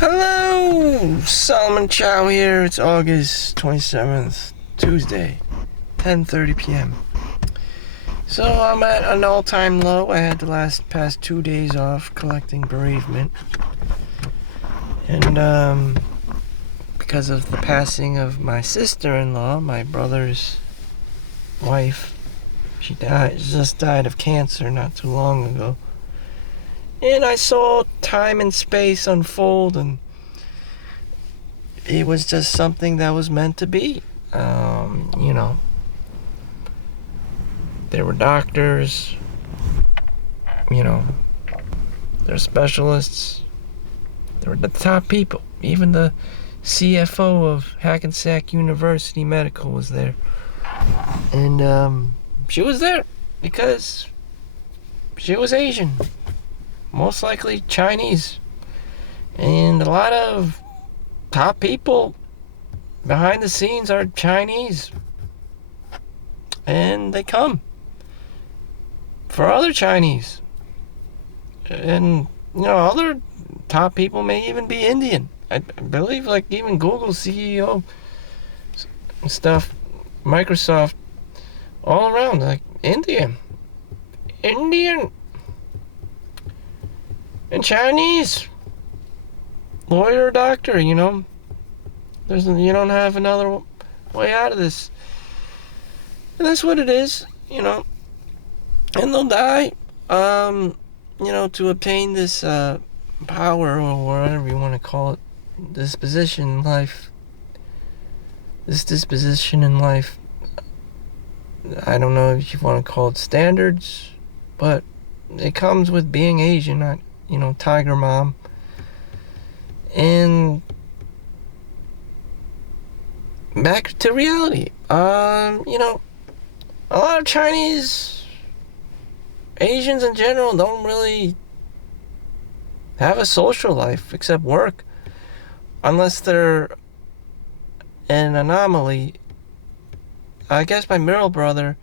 Hello, Solomon Chau here. It's August 27th, Tuesday, 10:30 p.m. So I'm at an all-time low. I had the past 2 days off collecting bereavement. And because of the passing of my sister-in-law, my brother's wife, she just died of cancer not too long ago. And I saw time and space unfold, and it was just something that was meant to be. There were doctors, there were specialists, there were the top people. Even the CFO of Hackensack University Medical was there. And she was there because she was Asian. Most likely Chinese. And a lot of top people behind the scenes are Chinese. And they come for other Chinese. And, other top people may even be Indian. I believe, even Google CEO and stuff, Microsoft, all around, Indian. And Chinese, lawyer, doctor, you don't have another way out of this. And that's what it is, and they'll die, to obtain this power, or whatever you want to call it, this disposition in life. I don't know if you want to call it standards, but it comes with being Asian, not Tiger Mom. And back to reality. A lot of Chinese, Asians in general, don't really have a social life except work, unless they're an anomaly. I guess my middle brother,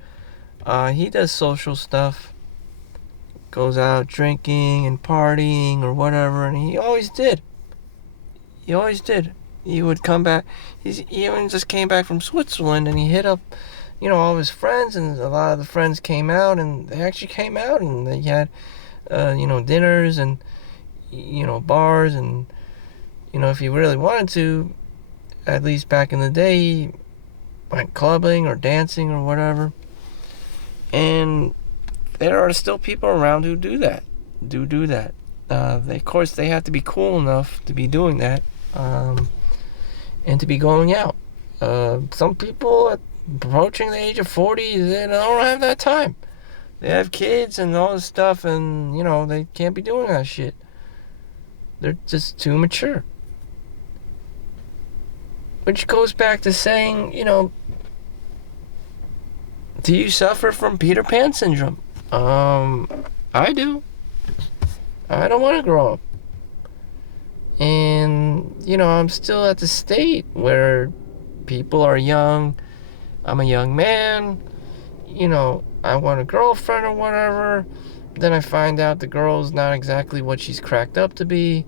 he does social stuff. Goes out drinking and partying or whatever, and he always did. He would come back. He even just came back from Switzerland, and he hit up, all of his friends, and a lot of the friends came out, and they actually came out, and they had, dinners and, bars, and, if he really wanted to, at least back in the day, he went clubbing or dancing or whatever. And there are still people around who do that. Of course, they have to be cool enough to be doing that, and to be going out. Some people approaching the age of 40, they don't have that time. They have kids and all this stuff, and, they can't be doing that shit. They're just too mature. Which goes back to saying, do you suffer from Peter Pan syndrome? I do. I don't want to grow up. And, I'm still at the state where people are young. I'm a young man. I want a girlfriend or whatever. Then I find out the girl's not exactly what she's cracked up to be.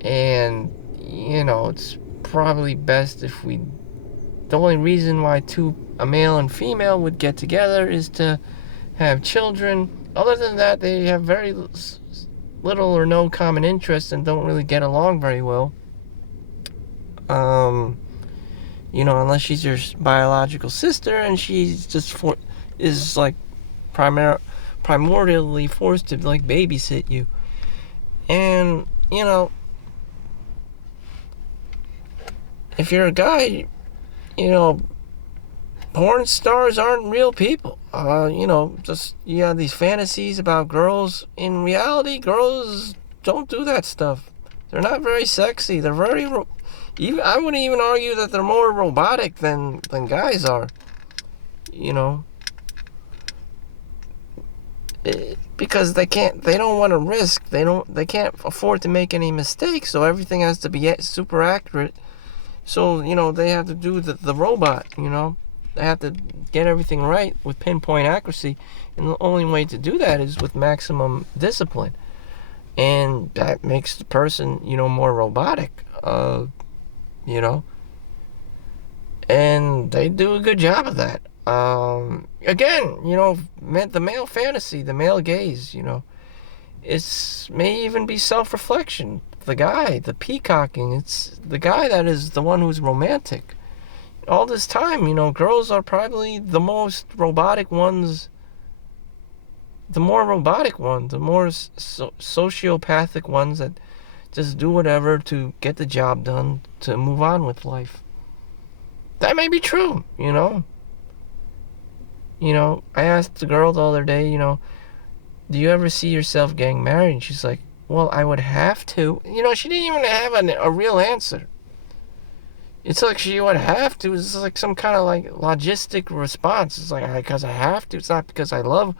And, it's probably best if the only reason why a male and female would get together is to have children. Other than that, they have very little or no common interests and don't really get along very well. Unless she's your biological sister and she's just primordially forced to babysit you. And if you're a guy, porn stars aren't real people. You have these fantasies about girls. In reality, girls don't do that stuff. They're not very sexy. They're very, I wouldn't even argue that they're more robotic than guys are. Because they don't want to risk. They can't afford to make any mistakes. So everything has to be super accurate. So, they have to do the robot, They have to get everything right with pinpoint accuracy. And the only way to do that is with maximum discipline. And that makes the person, more robotic, you know. And they do a good job of that. Again, the male fantasy, the male gaze, it's may even be self-reflection. The guy, the peacocking, it's the guy that is the one who's romantic. All this time, girls are probably the most robotic ones, the more robotic ones, the more sociopathic ones that just do whatever to get the job done, to move on with life. That may be true, I asked the girl the other day, do you ever see yourself getting married? And she's like, well, I would have to. She didn't even have a real answer. It's like she would have to. It's like some kind of like logistic response. It's like, because I have to. It's not because I love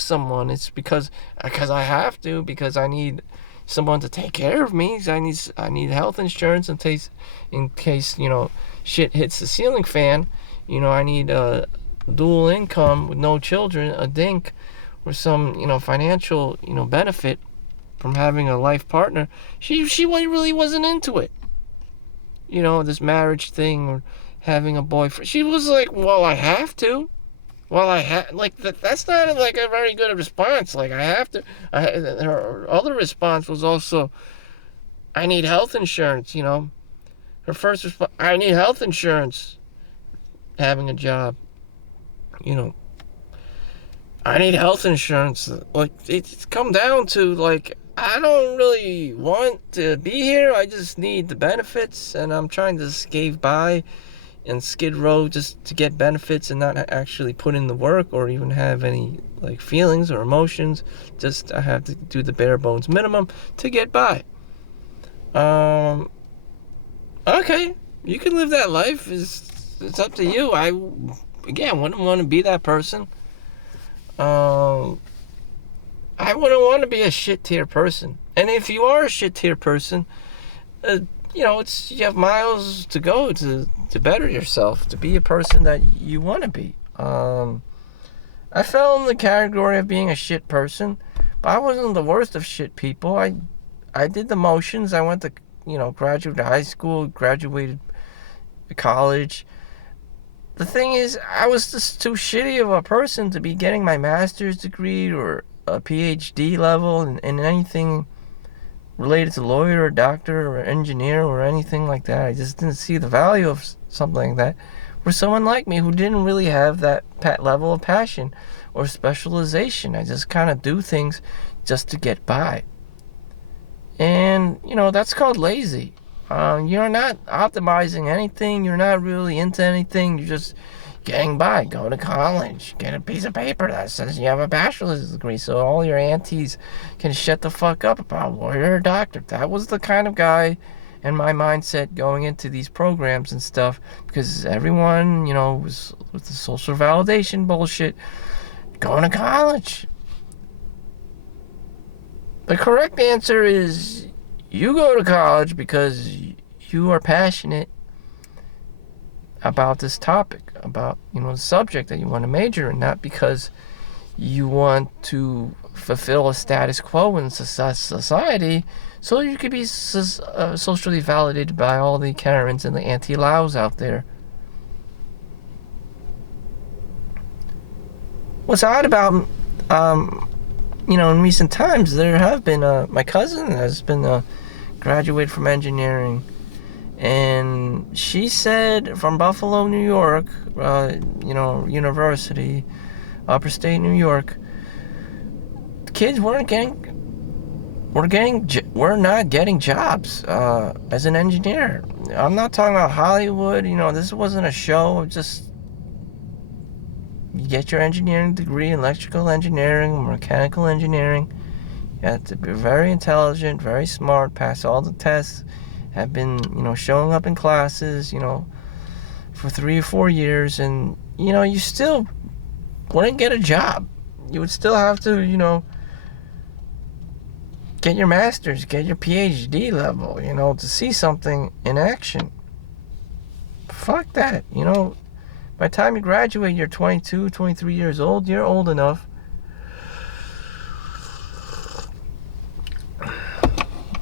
someone. It's because I have to, because I need someone to take care of me. I need health insurance in case shit hits the ceiling fan. I need dual income with no children, a dink, or some financial benefit from having a life partner. She really wasn't into it. This marriage thing or having a boyfriend. She was like, well, I have to. Well, that's not like a very good response. Like, I have to. Her other response was also, I need health insurance. Her first response, I need health insurance. Having a job. I need health insurance. Like, it's come down to, like, I don't really want to be here. I just need the benefits, and I'm trying to skate by and skid row just to get benefits and not actually put in the work or even have any, like, feelings or emotions. Just, I have to do the bare bones minimum to get by. Okay, you can live that life. It's up to you. I, again, wouldn't want to be that person. I wouldn't want to be a shit tier person. And if you are a shit tier person, you have miles to go to better yourself, to be a person that you want to be. I fell in the category of being a shit person, but I wasn't the worst of shit people. I did the motions. I went to, graduated high school, graduated college. The thing is, I was just too shitty of a person to be getting my master's degree or a PhD level in anything related to lawyer or doctor or engineer or anything like that. I just didn't see the value of something like that for someone like me who didn't really have that level of passion or specialization. I just kind of do things just to get by. And, that's called lazy. You're not optimizing anything. You're not really into anything. You're just getting by. Go to college. Get a piece of paper that says you have a bachelor's degree so all your aunties can shut the fuck up about lawyer or doctor. That was the kind of guy and my mindset going into these programs and stuff, because everyone, was with the social validation bullshit, going to college. The correct answer is you go to college because you are passionate about this topic, about, the subject that you want to major in, not because you want to fulfill a status quo in society so you could be socially validated by all the Karens and the anti-Laos out there. What's odd about in recent times, there have been, my cousin has been graduated from engineering, and she said from Buffalo, New York, university, upstate New York, kids were not getting jobs as an engineer. I'm not talking about Hollywood, this wasn't a show, just you get your engineering degree, electrical engineering, mechanical engineering. You have to be very intelligent, very smart, pass all the tests, have been, showing up in classes, for 3 or 4 years, and, you still wouldn't get a job. You would still have to, get your master's, get your PhD level, to see something in action. Fuck that, By the time you graduate, you're 22, 23 years old. You're old enough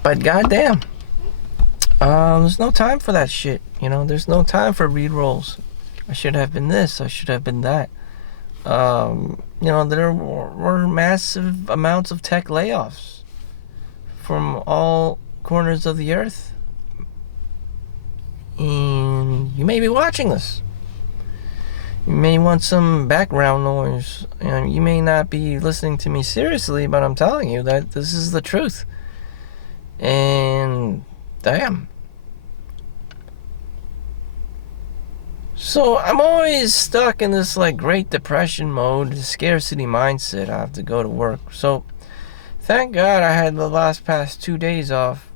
But goddamn, there's no time for that shit. There's no time for re-rolls. I should have been this. I should have been that. There were massive amounts of tech layoffs from all corners of the earth. And you may be watching this. You may want some background noise. You may not be listening to me seriously, but I'm telling you that this is the truth. And damn. So I'm always stuck in this Great Depression mode, scarcity mindset. I have to go to work. So thank God I had the past 2 days off.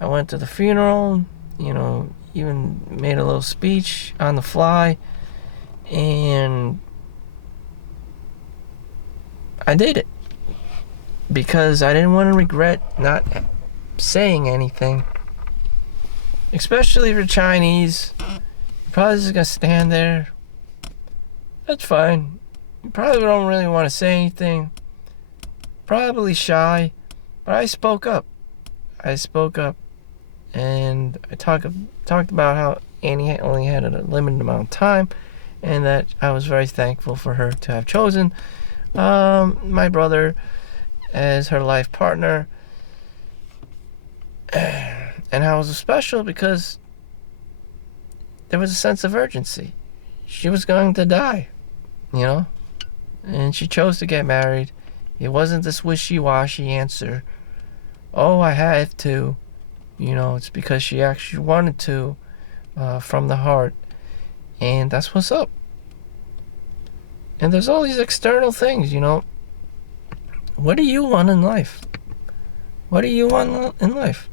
I went to the funeral, even made a little speech on the fly, and I did it because I didn't want to regret not saying anything, especially for Chinese. You're probably just gonna stand there. That's fine. You probably don't really want to say anything, probably shy, but I spoke up. And I talked about how Annie only had a limited amount of time, and that I was very thankful for her to have chosen my brother as her life partner, and how it was special because there was a sense of urgency. She was going to die, and she chose to get married. It wasn't this wishy-washy answer. Oh, I had to. It's because she actually wanted to, from the heart. And that's what's up. And there's all these external things, What do you want in life? What do you want in life?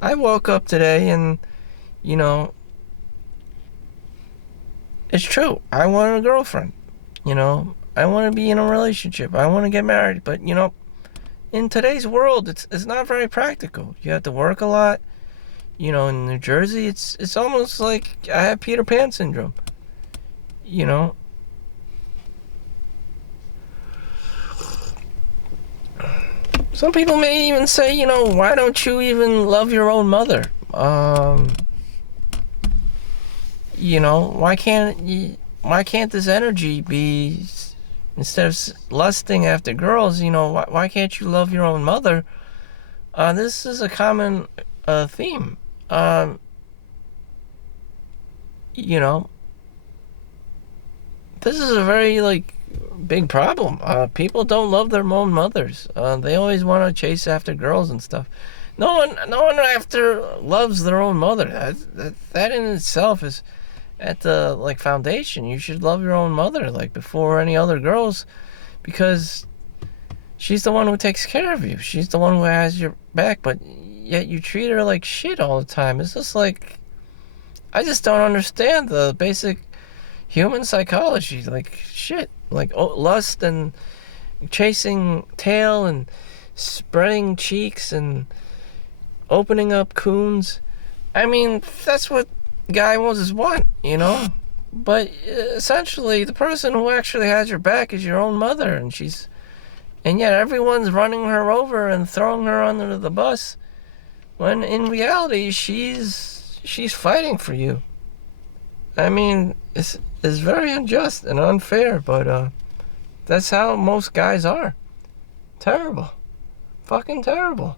I woke up today and, it's true. I want a girlfriend. I want to be in a relationship. I want to get married. But, in today's world, it's not very practical. You have to work a lot. In New Jersey, it's almost like I have Peter Pan syndrome. Some people may even say, why don't you even love your own mother? Why can't this energy be, instead of lusting after girls, why can't you love your own mother? This is a common theme. This is a very big problem. People don't love their own mothers. They always want to chase after girls and stuff. No one after loves their own mother. That in itself is at the foundation. You should love your own mother before any other girls, because she's the one who takes care of you. She's the one who has your back, but yet you treat her like shit all the time. It's just I just don't understand the basic human psychology. Shit. Lust and chasing tail and spreading cheeks and opening up coons. I mean, that's what guy wants want, But essentially, the person who actually has your back is your own mother, and yet everyone's running her over and throwing her under the bus, when in reality she's fighting for you. I mean, it's very unjust and unfair, but that's how most guys are. Terrible. Fucking terrible.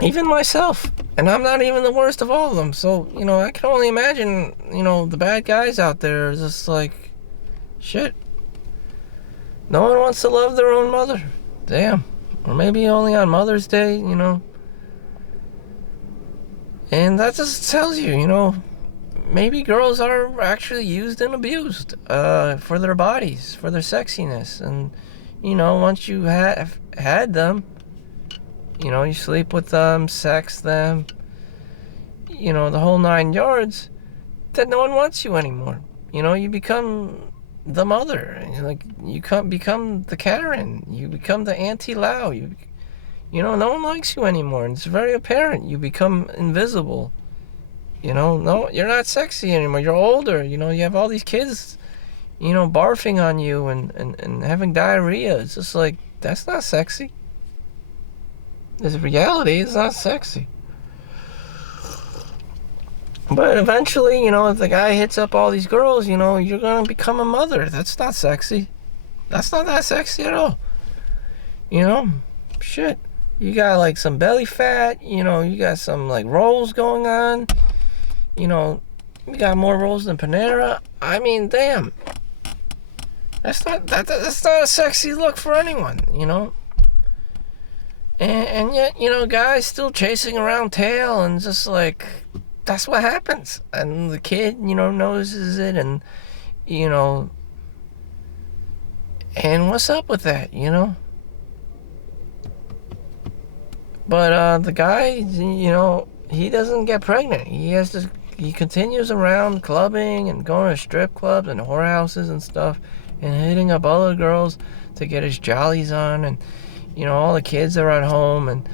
Even myself. And I'm not even the worst of all of them. So, I can only imagine, the bad guys out there are just shit. No one wants to love their own mother. Damn. Or maybe only on Mother's Day, And that just tells you, maybe girls are actually used and abused for their bodies, for their sexiness. And, once you have had them, you sleep with them, sex them, the whole 9 yards, then no one wants you anymore. You become the mother. You become the Karen. You become the Auntie Lau. No one likes you anymore. And it's very apparent. You become invisible. No, you're not sexy anymore. You're older. You have all these kids, barfing on you and having diarrhea. It's just that's not sexy. This reality is not sexy. But eventually, if the guy hits up all these girls, you're gonna become a mother. That's not sexy. That's not that sexy at all. Shit. You got like some belly fat, you got some like rolls going on. You got more rolls than Panera. I mean, damn. That's not a sexy look for anyone, And yet, guys still chasing around tail and just like, that's what happens. And the kid, notices it and, and what's up with that, But the guy, he doesn't get pregnant. He continues around clubbing and going to strip clubs and whorehouses and stuff and hitting up other girls to get his jollies on. And, all the kids are at home and,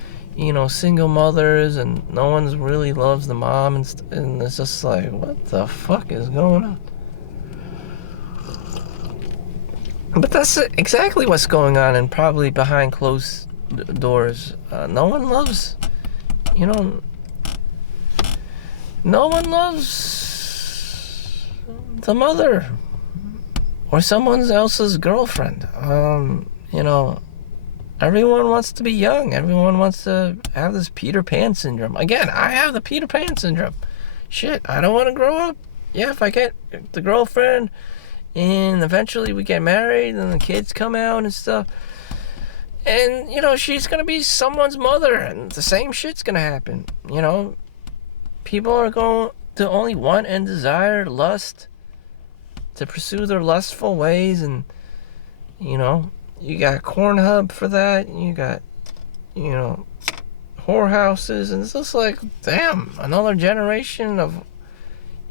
single mothers and no one's really loves the mom. And it's just like, what the fuck is going on? But that's exactly what's going on and probably behind closed doors. No one loves, no one loves the mother or someone else's girlfriend. Everyone wants to be young. Everyone wants to have this Peter Pan syndrome. Again, I have the Peter Pan syndrome. Shit, I don't want to grow up. Yeah, if I get the girlfriend and eventually we get married and the kids come out and stuff, and, she's going to be someone's mother and the same shit's going to happen. People are going to only want and desire lust to pursue their lustful ways. And, you got Cornhub for that. You got, whorehouses. And it's just like, damn, another generation of,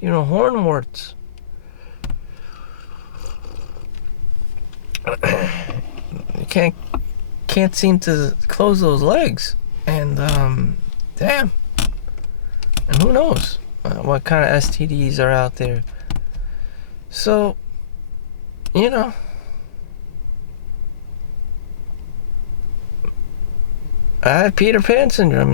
hornworts. You can't seem to close those legs. And, damn. And who knows what kind of STDs are out there. So, I have Peter Pan syndrome,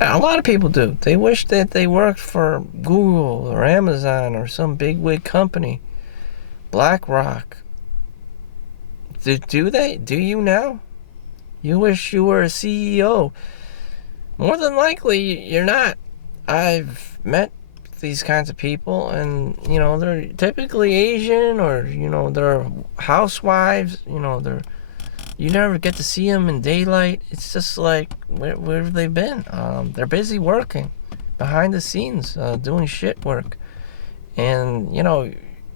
A lot of people do. They wish that they worked for Google or Amazon or some bigwig company. BlackRock. Do they? Do you now? You wish you were a CEO. More than likely, you're not. I've met these kinds of people, and, they're typically Asian or, they're housewives. You never get to see them in daylight. It's just like, where have they been? They're busy working behind the scenes, doing shit work. And,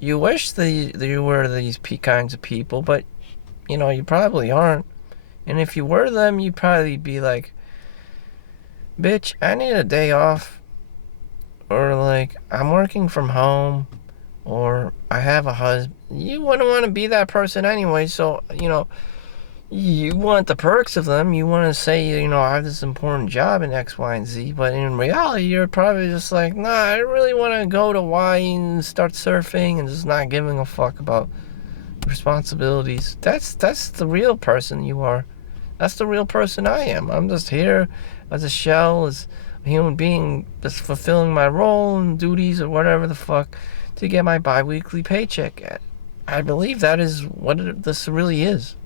you wish that you were these kinds of people, but, you probably aren't. And if you were them, you'd probably be like, bitch, I need a day off. Or like, I'm working from home. Or I have a husband. You wouldn't want to be that person anyway. So, you want the perks of them. You want to say, I have this important job in X, Y, and Z. But in reality, you're probably just like, nah, I really want to go to Hawaii and start surfing and just not giving a fuck about responsibilities. That's the real person you are. That's the real person I am. I'm just here as a shell, as a human being, just fulfilling my role and duties or whatever the fuck to get my bi-weekly paycheck. I believe that is what this really is.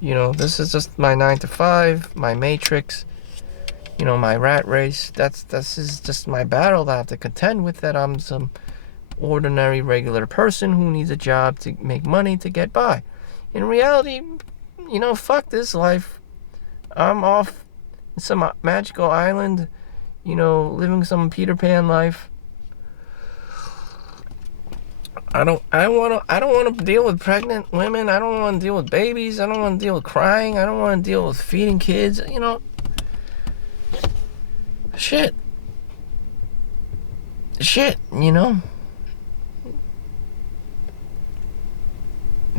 This is just my 9 to 5, my matrix, my rat race. This is just my battle that I have to contend with, that I'm some ordinary, regular person who needs a job to make money to get by. In reality, fuck this life. I'm off in some magical island, living some Peter Pan life. I don't want to deal with pregnant women. I don't want to deal with babies. I don't want to deal with crying. I don't want to deal with feeding kids. Shit.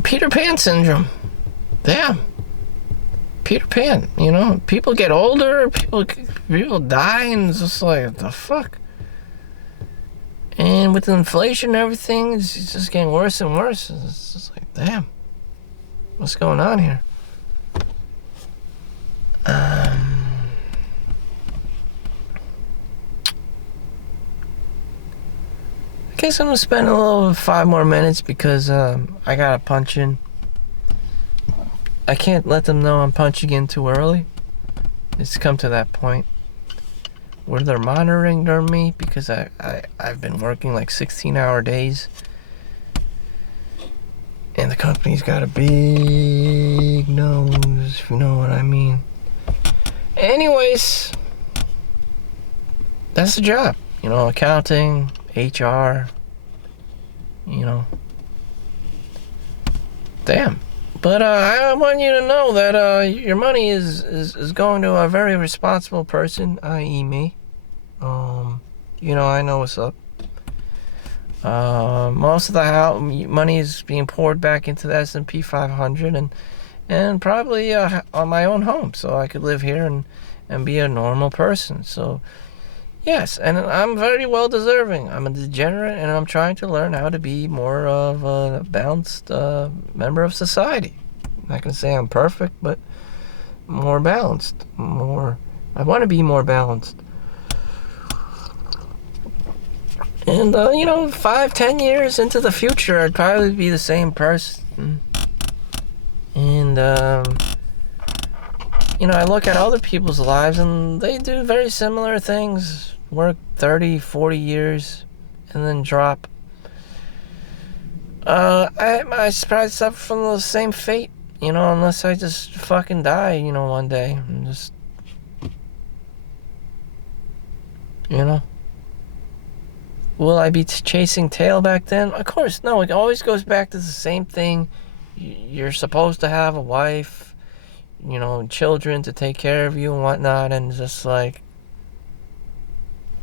Peter Pan syndrome. Damn. Peter Pan, people get older, people die, and it's just like, what the fuck? And with inflation and everything, it's just getting worse and worse. It's just like, damn, what's going on here? guess I'm gonna spend a little 5 more minutes because I gotta punch in. I can't let them know I'm punching in too early. It's come to that point where they're monitoring me because I've been working like 16-hour days. And the company's got a big nose, if you know what I mean. Anyways, that's the job. You know, accounting, HR, you know. Damn. But I want you to know that your money is going to a very responsible person, i.e. me. You know, I know what's up. Most of the money is being poured back into the S&P 500 and probably on my own home, so I could live here and be a normal person. So yes, and I'm very well deserving. I'm a degenerate, and I'm trying to learn how to be more of a balanced member of society. I'm not gonna say I'm perfect, but more balanced. I want to be more balanced. And, 5-10 years into the future, I'd probably be the same person. And, I look at other people's lives, and they do very similar things. Work 30, 40 years, and then drop. I probably suffer from the same fate, unless I just fucking die, one day. And just, Will I be chasing tail back then? Of course, no. It always goes back to the same thing. You're supposed to have a wife, children to take care of you and whatnot, and just like,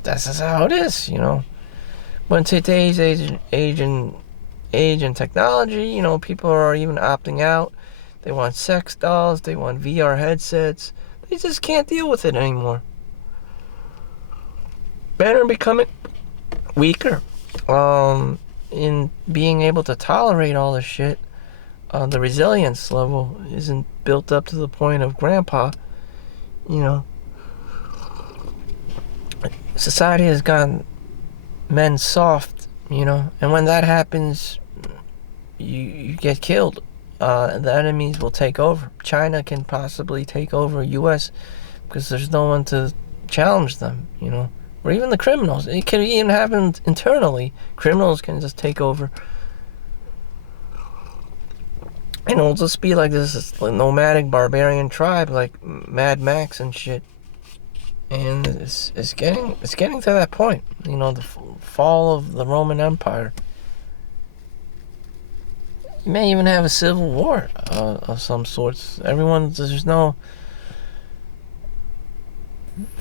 that's just how it is, But in today's age and technology, people are even opting out. They want sex dolls. They want VR headsets. They just can't deal with it anymore. Men are becoming weaker in being able to tolerate all this shit. The resilience level isn't built up to the point of grandpa. Society has gotten men soft, and when that happens, you get killed. The enemies will take over. China can possibly take over U.S. because there's no one to challenge them, or even the criminals. It can even happen internally. Criminals can just take over. And it'll just be like this nomadic barbarian tribe, like Mad Max and shit. And it's getting to that point. The fall of the Roman Empire. You may even have a civil war of some sorts.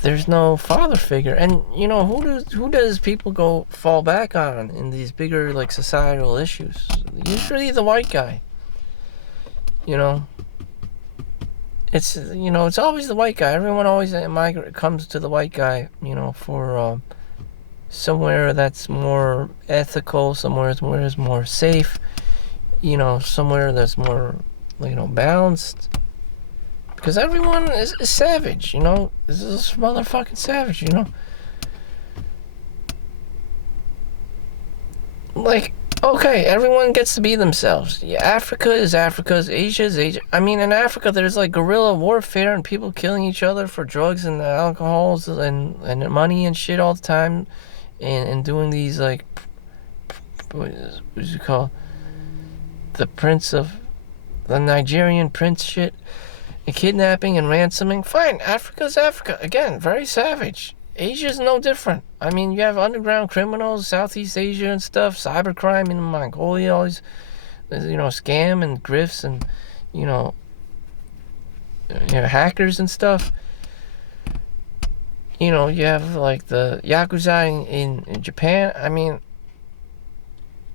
There's no father figure, and who does people fall back on in these bigger like societal issues? Usually the white guy. It's always the white guy. Everyone always comes to the white guy, for somewhere that's more ethical, somewhere that's more safe, somewhere that's more, balanced. Because everyone is savage, This is motherfucking savage, Like, okay, everyone gets to be themselves. Yeah, Africa is Africa's, Asia is Asia. I mean, in Africa, there's like guerrilla warfare and people killing each other for drugs and alcohols and money and shit all the time, and doing these like, what is it called? The Nigerian prince shit. And kidnapping and ransoming. Fine, Africa's Africa. Again, very savage. Asia's no different. I mean, you have underground criminals, Southeast Asia and stuff, cybercrime in Mongolia, all these, scam and grifts and, hackers and stuff. You have like the Yakuza in Japan. I mean,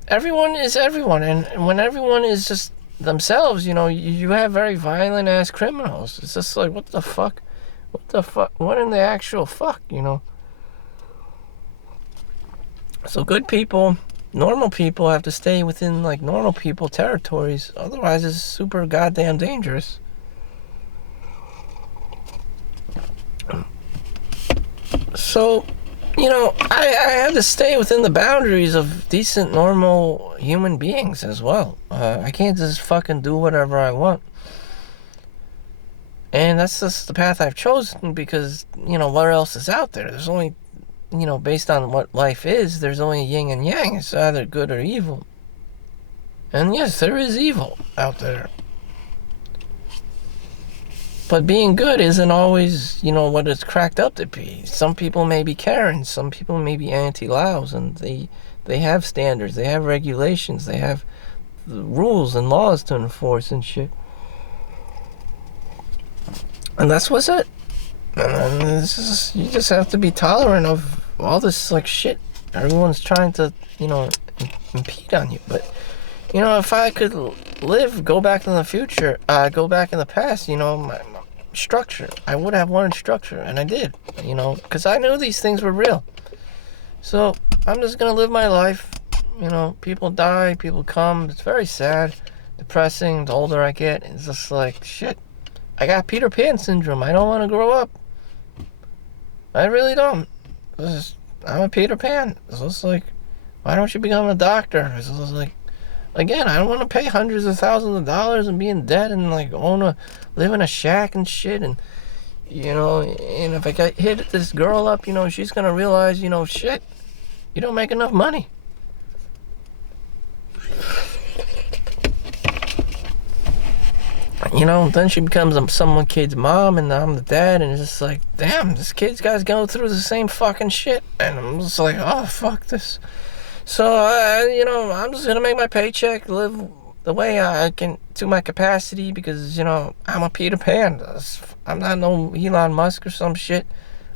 everyone is everyone. And when everyone is just themselves, you have very violent ass criminals. It's just like, what the fuck? What in the actual fuck, So good people, normal people have to stay within like normal people territories. Otherwise it's super goddamn dangerous. So, you know, I have to stay within the boundaries of decent, normal human beings as well. I can't just fucking do whatever I want. And that's just the path I've chosen because, you know, what else is out there? There's only, you know, based on what life is, there's only yin and yang. It's either good or evil. And yes, there is evil out there. But being good isn't always, you know, what it's cracked up to be. Some people may be Karens, some people may be anti-Laos, and they have standards, they have regulations, they have rules and laws to enforce and shit. And that's what's it. And you just have to be tolerant of all this, like, shit. Everyone's trying to, you know, impede on you. But, you know, if I could go back in the future, go back in the past, you know, my structure. I would have wanted structure, and I did, you know, because I knew these things were real. So I'm just going to live my life. You know, people die, people come. It's very sad, depressing. The older I get, it's just like, shit. I got Peter Pan syndrome. I don't want to grow up. I really don't. I'm a Peter Pan. It's just like, why don't you become a doctor? It's just like, again, I don't want to pay hundreds of thousands of dollars and be in debt and like live in a shack and shit. And, you know, and if I hit this girl up, you know, she's going to realize, you know, shit, you don't make enough money. You know, then she becomes some kid's mom and I'm the dad, and it's just like, damn, this kid's guys go through the same fucking shit. And I'm just like, oh, fuck this. So, you know, I'm just gonna make my paycheck, live the way I can to my capacity because, you know, I'm a Peter Pan. I'm not no Elon Musk or some shit.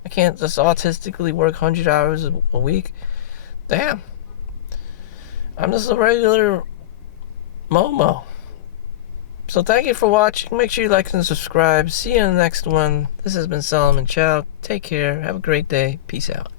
I can't just autistically work 100 hours a week. Damn. I'm just a regular Momo. So thank you for watching. Make sure you like and subscribe. See you in the next one. This has been Solomon Chau. Take care. Have a great day. Peace out.